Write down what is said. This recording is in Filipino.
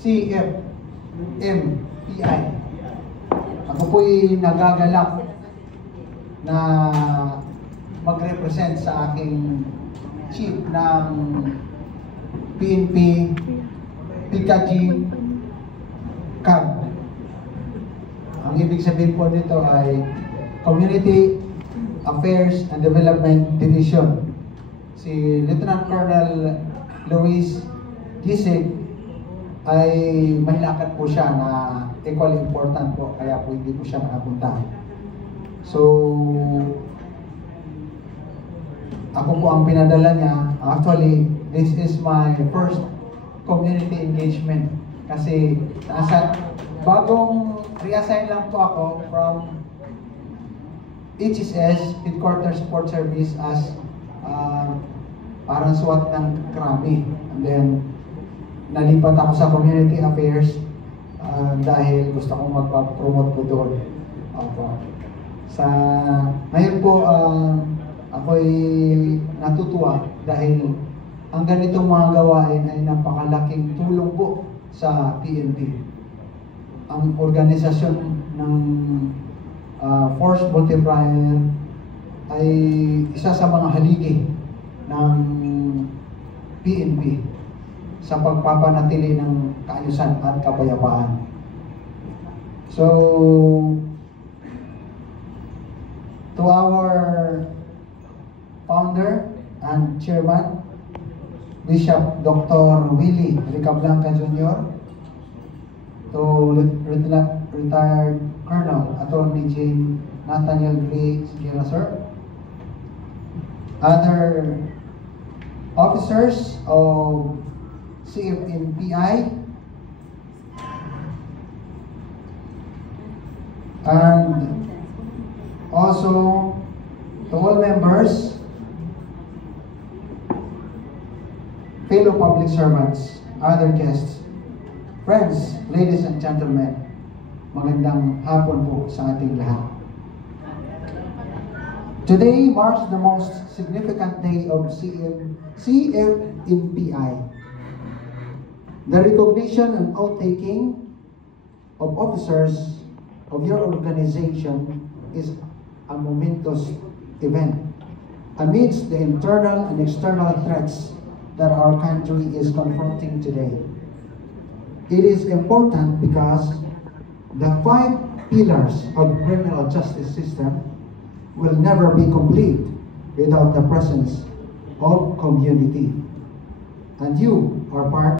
CFMPI. Ako po'y nagagalak na mag-represent sa aking chief ng PNP Pikaji CAB. Ang ibig sabihin po nito ay Community Affairs and Development Division. Si Lieutenant Colonel Luis Gisig ay may lakad po siya na equally important po, kaya po hindi po siya nakapunta. So, ako po ang pinadala niya. Actually, this is my first community engagement. Kasi bagong reassign lang po ako from HSS, Headquarters Support Service, as parang SWAT ng Krami. And then, nalipat ako sa Community Affairs dahil gusto kong magpa-promote po doon. Ngayon po, ako'y natutuwa dahil ang ganitong mga gawain ay napakalaking tulong po sa PNP. Ang organisasyon ng Force Multiplier ay isa sa mga haligi ng PNP sa pagpapanatili ng kaayusan at kapayapaan. So, to our founder and chairman, Bishop Dr. Willie Ricablanca Jr., to retired Colonel Attorney Jane Nathaniel Gray Sigera, sir, other officers of CFMPI, and also to all members, fellow public servants, other guests, friends, ladies and gentlemen, magandang hapon po sa ating lahat. Today marks the most significant day of CFMPI. The recognition and oath-taking of officers of your organization is a momentous event amidst the internal and external threats that our country is confronting today. It is important because the 5 pillars of criminal justice system will never be complete without the presence of community. And you are part